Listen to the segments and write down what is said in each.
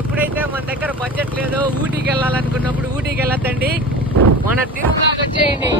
ఎప్పుడైతే మన దగ్గర బడ్జెట్ లేదో ఊటీకి వెళ్ళాలనుకున్నప్పుడు ఊటీకి వెళ్ళొద్దండి, మన తిరుమలకి వచ్చేయండి.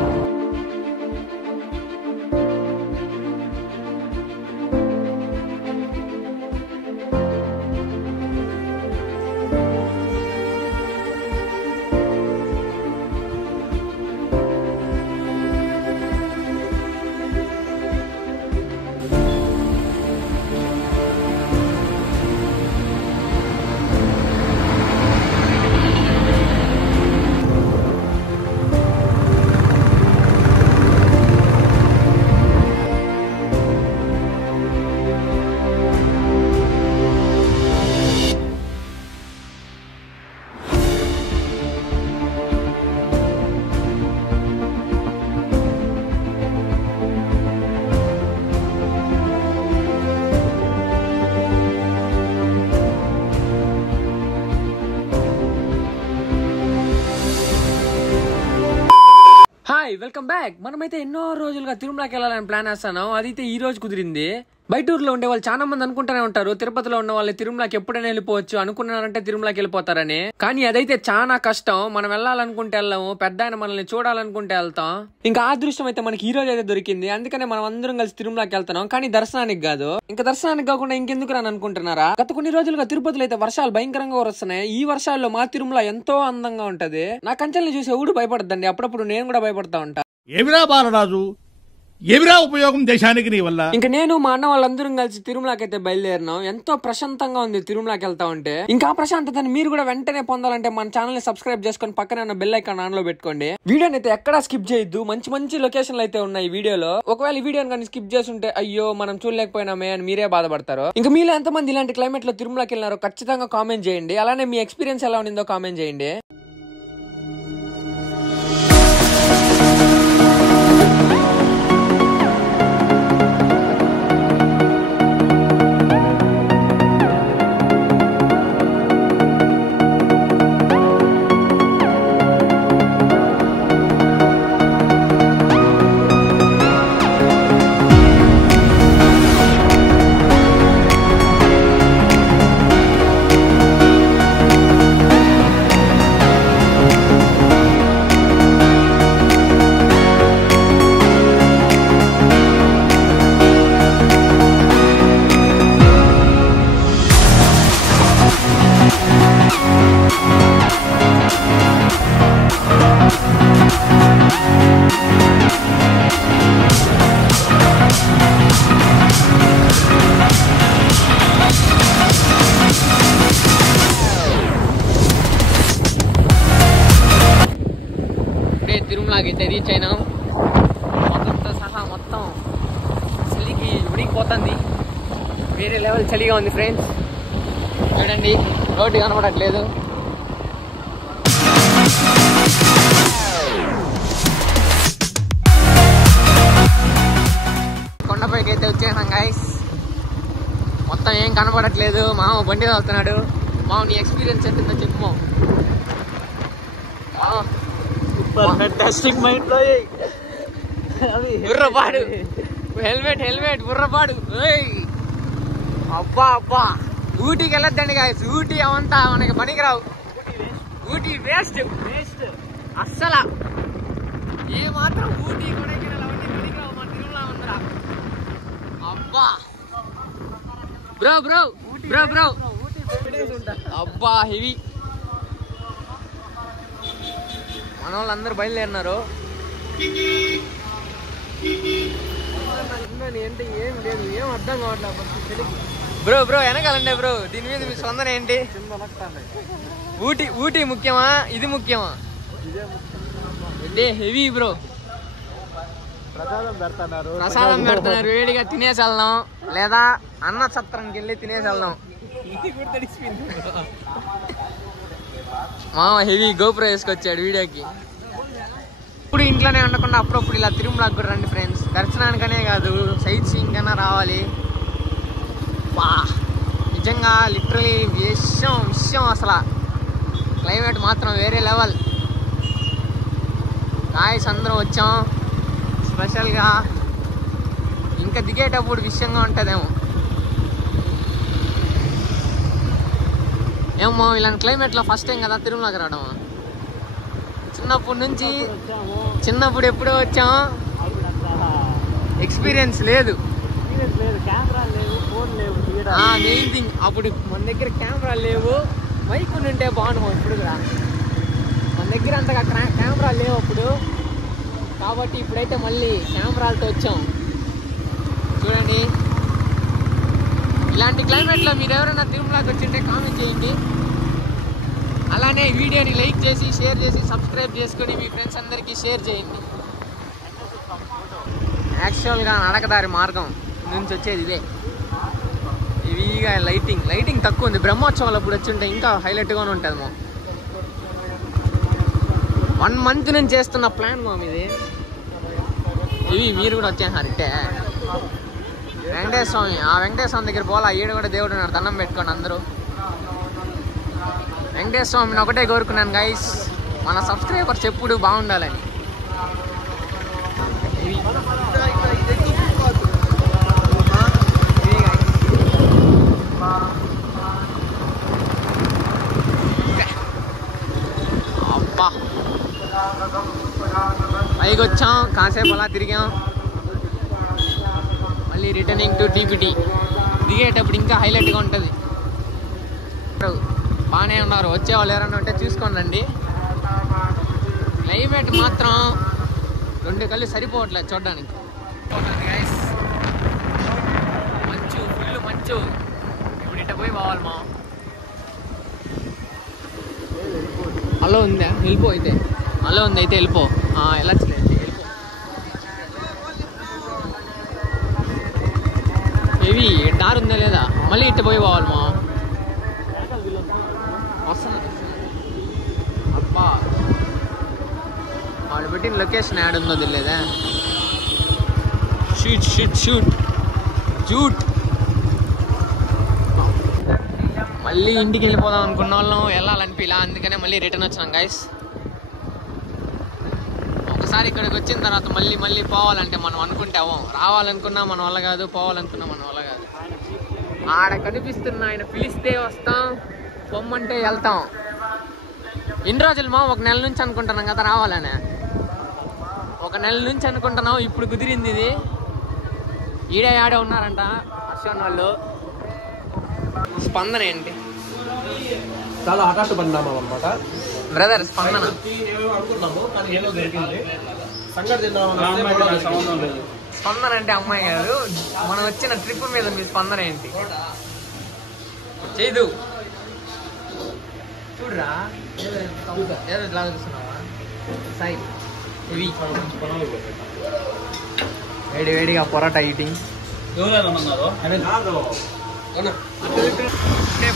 Welcome back. మనమైతే ఎన్నో రోజులుగా తిరుమలకి వెళ్ళాలని ప్లాన్ వేస్తాను. అదైతే ఈ రోజు కుదిరింది. బయట ఊర్లో ఉండే వాళ్ళు చాలా మంది అనుకుంటూనే ఉంటారు, తిరుపతిలో ఉన్న వాళ్ళు తిరుమలకి ఎప్పుడైనా వెళ్ళిపోవచ్చు, అనుకున్నారంటే తిరుమలకి వెళ్ళిపోతారని. కానీ అదైతే చాలా కష్టం. మనం వెళ్ళాలనుకుంటే వెళ్ళాము, పెద్ద ఆయన మనల్ని చూడాలనుకుంటే వెళ్తాం. ఇంకా ఆ దృశ్యం అయితే మనకి ఈ రోజు అయితే దొరికింది. అందుకనే మనం అందరం కలిసి తిరుమలకి వెళ్తున్నాం, కానీ దర్శనానికి కాదు. ఇంకా దర్శనానికి కాకుండా ఇంకెందుకు అని అనుకుంటున్నారా? గత కొన్ని రోజులుగా తిరుపతిలో అయితే వర్షాలు భయంకరంగా వస్తున్నాయి. ఈ వర్షాల్లో మా తిరుమల ఎంతో అందంగా ఉంటది. నా కంచెల్ని చూసి ఎవడు భయపడద్దండి, అప్పుడప్పుడు నేను కూడా భయపడతా ఉంటా. ఏమిరా బాలరాజు, ఏమిరా ఉపయోగం దేశానికి నీ వల్ల? ఇంకా నేను మా అన్న వాళ్ళందరం కలిసి తిరుమలకి అయితే బయలుదేరినాం. ఎంతో ప్రశాంతంగా ఉంది తిరుమలకి వెళ్తా ఉంటే. ఇంకా ప్రశాంతతని మీరు కూడా వెంటనే పొందాలంటే మన ఛానల్ ని సబ్స్క్రైబ్ చేసుకొని పక్కనే ఉన్న బెల్ ఐకాన్ ఆన్ లో పెట్టుకోండి. వీడియోని అయితే ఎక్కడా స్కిప్ చేయొద్దు. మంచి మంచి లొకేషన్లు అయితే ఉన్నాయి ఈ వీడియోలో. ఒకవేళ ఈ వీడియోని కానీ స్కిప్ చేస్తుంటే అయ్యో మనం చూడలేకపోయినామే అని మీరే బాధపడతారు. ఇంకా మీలో ఎంతమంది ఇలాంటి క్లైమేట్ లో తిరుమలకి వెళ్ళినారో ఖచ్చితంగా కామెంట్ చేయండి. అలానే మీ ఎక్స్పీరియన్స్ ఎలా ఉందో కామెంట్ చేయండి. తిరుమలకి రీచ్ అయినాం. మొత్తంతో సహా మొత్తం చలికి ఉడికిపోతుంది. వేరే లెవెల్ చలిగా ఉంది ఫ్రెండ్స్. చూడండి, రోడ్డు కనపడట్లేదు. కొండపైకి అయితే వచ్చేసాం గైస్. మొత్తం ఏం కనపడట్లేదు. మామ బండి వెళ్తున్నాడు. మామ నీ ఎక్స్పీరియన్స్ ఎంతుందో చెప్పు. Fantastic mind blowing. బుర్రపాడు హెల్మెట్ బుర్రపాడు. అబ్బా అబ్బా, ఊటీకి వెళ్ళొద్దండి గాయస్. ఊటీ అవంతా మనకి పనికిరావు. ఊటీ వేస్ట్ అస్సలు. ఏ మాత్రం ఊటీ కొడైకెనాల్ అవన్నీ పనికిరావు మన తిరుమల ఉందరా. అబ్బా బ్రో బ్రో బ్రో బ్రో అబ్బా హెవీ. మన వాళ్ళందరూ బయలుదేరినారు. ఏంటి ఏం లేదు, ఏం అర్థం కావట్లేదు బ్రో. Bro వెనకాలండి bro. దీని మీద మీ స్పందన ఏంటి? ఊటీ ముఖ్యమా, ఇది ముఖ్యమా? Heavy bro. ప్రసాదం పెడుతున్నారు, వేడిగా తినేసి వెళ్దాం, లేదా అన్న సత్రానికి వెళ్ళి తినేసి వెళ్దాం. మామ హెవీ గోప్రో వేసుకొచ్చాడు వీడియోకి. ఇప్పుడు ఇంట్లోనే ఉండకుండా అప్పుడప్పుడు ఇలా తిరుమలకి కూడా రండి ఫ్రెండ్స్. దర్శనానికనే కాదు, సైట్ సీయింగ్ కన్నా రావాలి. బా నిజంగా లిటరలీ విషయం అసలు. క్లైమేట్ మాత్రం వేరే లెవెల్. గాయస్ అందరం వచ్చాం స్పెషల్గా. ఇంకా దిగేటప్పుడు విషయంగా ఉంటుందేమో. ఏమో ఇలాంటి క్లైమేట్ లో ఫస్ట్ టైం కదా తిరుమలకి రావడం. చిన్నప్పుడు ఎప్పుడో వచ్చాం, ఎక్స్పీరియన్స్ లేదు. మెయిన్ థింగ్ అప్పుడు మన దగ్గర కెమెరా లేవు, మైక్ ఉంటే బాగున్నాం. ఇప్పుడు కూడా మన దగ్గర అంతగా కెమెరా లేవు అప్పుడు, కాబట్టి ఇప్పుడైతే మళ్ళీ కెమెరాలతో వచ్చాం. చూడండి, ఇలాంటి క్లైమేట్లో మీరు ఎవరైనా తిరుమలకి వచ్చింటే కామెంట్ చేయండి. అలానే వీడియోని లైక్ చేసి, షేర్ చేసి, సబ్స్క్రైబ్ చేసుకొని మీ ఫ్రెండ్స్ అందరికీ షేర్ చేయండి. యాక్చువల్గా నడకదారి మార్గం నుంచి వచ్చేది ఇదే. ఇవిగా లైటింగ్ తక్కువ ఉంది. బ్రహ్మోత్సవాలు అప్పుడు వచ్చి ఉంటే ఇంకా హైలైట్గానే ఉంటుంది. 1 month నుంచి చేస్తున్న ప్లాన్ ఇది. ఇవి మీరు కూడా వచ్చేసారు ఇట్టే వెంకటేశ్వర స్వామి. ఆ వెంకటేశ్వర స్వామి దగ్గర పోలా, ఈడు కూడా దేవుడు ఉన్నారు, దండం పెట్టుకోండి అందరూ. వెంకటేశ్వర స్వామిని ఒకటే కోరుకున్నాను గైస్, మన సబ్స్క్రైబర్స్ ఎప్పుడు బాగుండాలని. అబ్బా, పైకి వచ్చాం, కాసేపు అలా తిరిగాం, మళ్ళీ రిటర్నింగ్ టు టీపీటీ. దిగేటప్పుడు ఇంకా హైలైట్గా ఉంటుంది. బాగానే ఉన్నారు, వచ్చేవాళ్ళు ఎవరైనా ఉంటే చూసుకోండి. క్లైమేట్ మాత్రం 2 కళ్ళు సరిపోవట్లేదు చూడడానికి. మంచు, ఫుల్ మంచు. ఇప్పుడు ఇట్ట పోయి పోవాలి. మా అలో ఉందా? వెళ్ళిపో అయితే. అలో ఉంది అయితే వెళ్ళిపో. వెళ్ళొచ్చులేదు, వెళ్ళిపో. ఇవి దారి ఉందా లేదా? మళ్ళీ ఇట్ట పోయి పోవాలి. మా అబ్బా, వాడు పెట్టిన లొకేషన్ యాడ్ ఉందో తెలియదా? షూట్. మళ్ళీ ఇంటికి వెళ్ళిపోదాం అనుకున్న వాళ్ళం వెళ్ళాలనిపిలా, అందుకనే మళ్ళీ రిటర్న్ వచ్చాం గైస్. ఒకసారి ఇక్కడికి వచ్చిన తర్వాత మళ్ళీ పోవాలంటే మనం అనుకుంటే అవ్వం. రావాలనుకున్నా మన వల్ల కాదు, పోవాలనుకున్నా మన వల్ల కాదు. ఆడ కనిపిస్తున్న ఆయన పిలిస్తే వస్తాం, పొమ్మంటే వెళ్తాం. ఎన్ని రోజులు మా? 1 నెల నుంచి అనుకుంటున్నాం కదా రావాలని. 1 నెల నుంచి అనుకుంటున్నాం, ఇప్పుడు కుదిరింది ఇది. ఆడే ఉన్నారంట అశ్వన్ వాళ్ళు. స్పందన ఏంటి? చాలా ఆకాశపడినామం అనమాట బ్రదర్. స్పందన స్పందన అంటే అమ్మాయి కాదు. మనం వచ్చిన ట్రిప్ మీద మీ స్పందన ఏంటి? చేయదు చూడరా, ఏదో ఇట్లా చూస్తున్నావా? సాయి వేడిగా పొరాటా ఈటింగ్.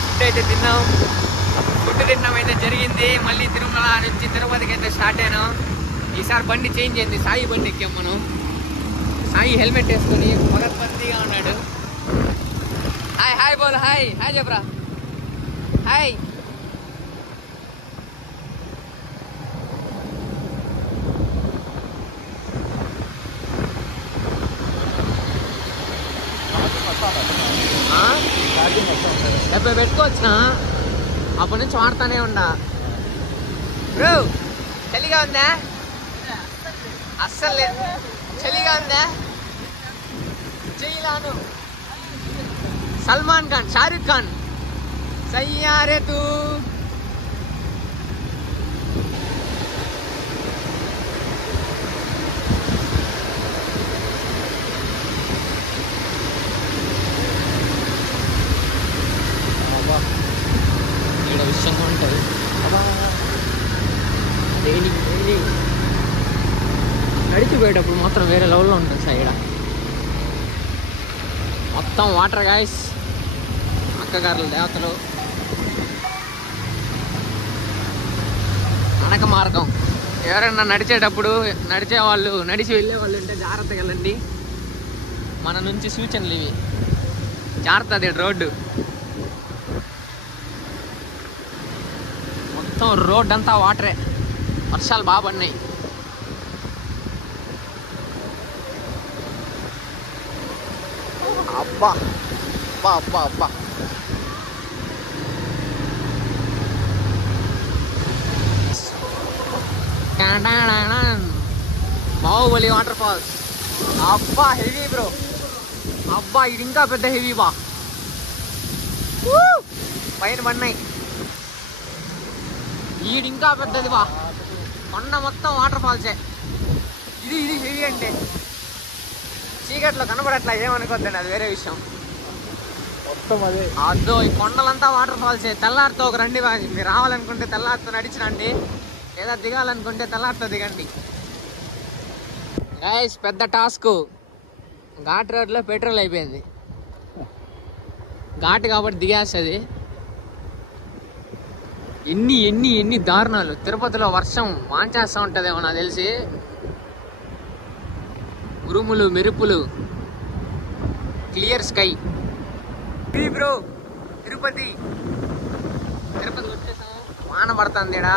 ఫుడ్ అయితే తిన్నాం. ఫుడ్ తిన్నాం అయితే జరిగింది. మళ్ళీ తిరుమల నుంచి తిరుపతికి అయితే స్టార్ట్ అయినాం. ఈసారి బండి చేంజ్ అయింది, సాయి బండి ఎక్కాం మనం. సాయి హెల్మెట్ వేసుకొని పగత్పత్తిగా ఉన్నాడు. హాయ్ బోల్, హాయ్ చెప్పరా, హాయ్. డెబ్బై పెట్టుకోవచ్చునా? అప్పటి నుంచి వాడుతానే ఉన్నా. బ్రో చలిగా ఉందా? అస్సలు లేదు. చలిగా ఉందా? చేయలాను. సల్మాన్ ఖాన్, షారుఖ్ ఖాన్, సయ్యారే తూ. విషయంగా ఉంటుంది. నడిచిపోయేటప్పుడు మాత్రం వేరే లెవెల్లో ఉంటుంది సైడ్. మొత్తం వాటర్ గాయస్. అక్కగారుల దేవతలు. నడక మార్గం. ఎవరైనా నడిచేటప్పుడు నడిచి వెళ్ళే వాళ్ళు ఉంటే జాగ్రత్తగా వెళ్ళండి. మన నుంచి సూచనలు ఇవి. జాగ్రత్త, అది రోడ్డు. మొత్తం రోడ్ అంతా వాటరే. వర్షాలు బాగా పడినాయి. అబ్బా అబ్బా అబ్బా అబ్బా. Baahubali water falls. అబ్బా హెవీ బ్రో, అబ్బా ఇది ఇంకా పెద్ద హెవీ బా. పైన పడినాయి, ఈడు ఇంకా పెద్దది బా. కొండ మొత్తం వాటర్ ఫాల్సే. ఇది హెవీ అంటే చీకట్లో కనబడట్లా, ఏమనుకోద్దండి, అది వేరే విషయం. మొత్తం అదే అదో ఈ కొండలంతా వాటర్ ఫాల్సే. తెల్లారితో ఒక రండి, మీరు రావాలనుకుంటే తెల్లారితో నడిచి రండి, లేదా దిగాలనుకుంటే తెల్లారితో దిగండి. గైస్ పెద్ద టాస్క్, ఘాట్ రోడ్లో పెట్రోల్ అయిపోయింది. ఘాట్ కాబట్టి దిగేస్తుంది. ఎన్ని దారుణాలు. తిరుపతిలో వర్షం వాంచేస్తూ ఉంటుందేమో నాకు తెలిసి. ఉరుములు మెరుపులు, క్లియర్ స్కై. బ్రో తిరుపతి వచ్చేసాం. వాన పడుతుంది ఈడ,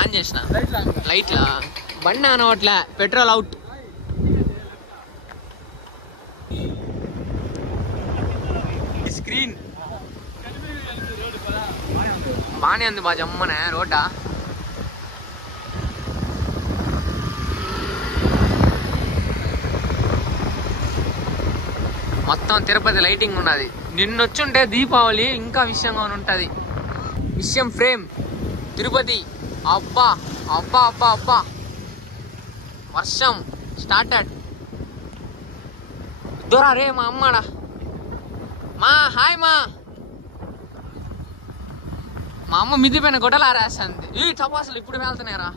ఆన్ చేసిన లైట్లా. బండి అనవట్లే, పెట్రోల్ అవుట్. స్క్రీన్ బానే ఉంది బా, జమ్మనే రోడ్డా. మొత్తం తిరుపతి లైటింగ్ ఉన్నది. నిన్నొచ్చుంటే దీపావళి ఇంకా విషయంగా ఉంటుంది. విషయం ఫ్రేమ్ తిరుపతి. అబ్బా అబ్బా అబ్బా అబ్బా, వర్షం స్టార్టెడ్. దొరా రే మా అమ్మడా. మా హాయ్ మా అమ్మ మిద్ది పైన గొడవలు ఆరేస్తుంది. ఈ టపాసులు ఇప్పుడు వెళ్తున్నాయరా.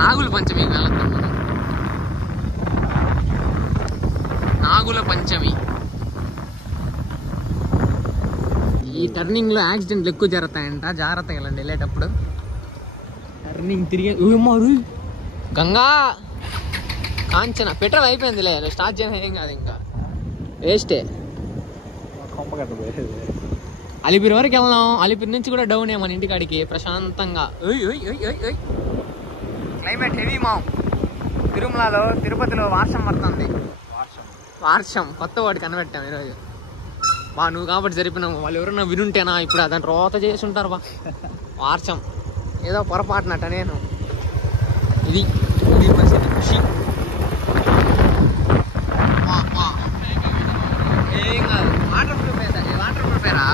నాగుల పంచమి వెళ్తాం మనం. నాగుల పంచమి. ఈ టర్నింగ్ లో యాక్సిడెంట్లు ఎక్కువ జరుగుతాయంట, జాగ్రత్త వెళ్ళండి వెళ్ళేటప్పుడు. టర్నింగ్ తిరిగే గంగా కాంచన. పెట్రోల్ అయిపోయింది లేదు, స్టార్ట్ చేయడం ఏం కాదు, ఇంకా వేస్టే. అలిపిరి వరకు వెళ్దాం. అలిపిరి నుంచి కూడా డౌన్ మన ఇంటికాడికి ప్రశాంతంగా. క్లైమేట్ హెవీ మా. తిరుమలలో తిరుపతిలో వర్షం పడుతుంది. వర్షం కొత్త వాడు కనిపెట్టాం ఈరోజు బా. నువ్వు కాబట్టి జరిపినావు, వాళ్ళు ఎవరన్నా వినుంటేనా ఇప్పుడు దాన్ని రోత చేసి ఉంటారు బా. వర్షం ఏదో పొరపాటునట్ట. నేను ఇది ఖుషి. ఏం కాదు, వాటర్ ప్రూఫ్ రా.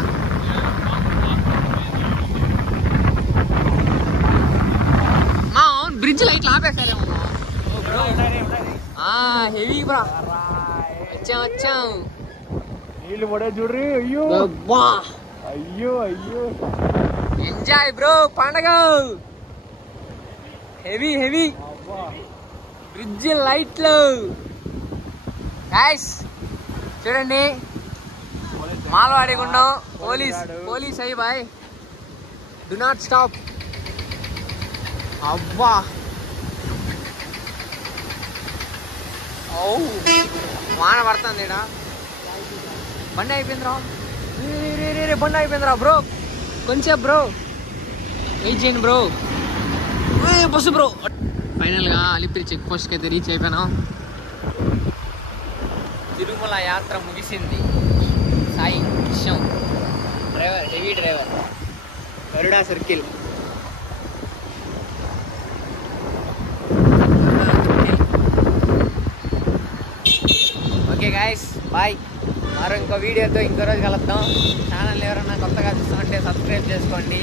మా బ్రిడ్జ్ లైట్లు ఆపేసారేమో బ్రో. హెవీ బ్రా. వచ్చాం నీళ్ళు పడే చూడ్రి. అయ్యో అయ్యో అయ్యో. ఎంజాయ్ బ్రో, పండగ హెవీ. బ్రిడ్జ్ లైట్లు గైస్ చూడండి. మాల్వాడి గుండం పోలీస్ అయ్యి బాయ్. Do not stop. అబ్బా వాన పడుతుంది ఈడ. బండి అయిపోయిందిరా, బండి అయిపోయిందిరా బ్రో. కొంచెం బ్రో వెయిట్ చేయండి బ్రో. Bus bro. ఫైనల్గా అలిపిరి చెక్ పోస్ట్కి అయితే రీచ్ అయిపోయినాం. తిరుమల యాత్ర ముగిసింది. సాయి విషయం driver, heavy driver, Garuda circle. Okay guys bye. మరో ఇంకో వీడియోతో ఇంకో రోజు కలుద్దాం. ఛానల్ ఎవరన్నా కొత్తగా చూస్తామంటే సబ్స్క్రైబ్ చేసుకోండి.